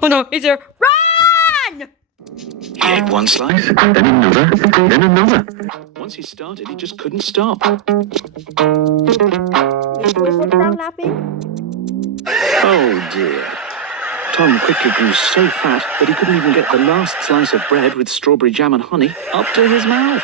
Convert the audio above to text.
Oh no, he's here. Run! He ate one slice, Then another, then another. once he started, he just couldn't stop. He's whistling around laughing. Oh dear. Tom quickly grew so fat that he couldn't even get the last slice of bread with strawberry jam and honey up to his mouth.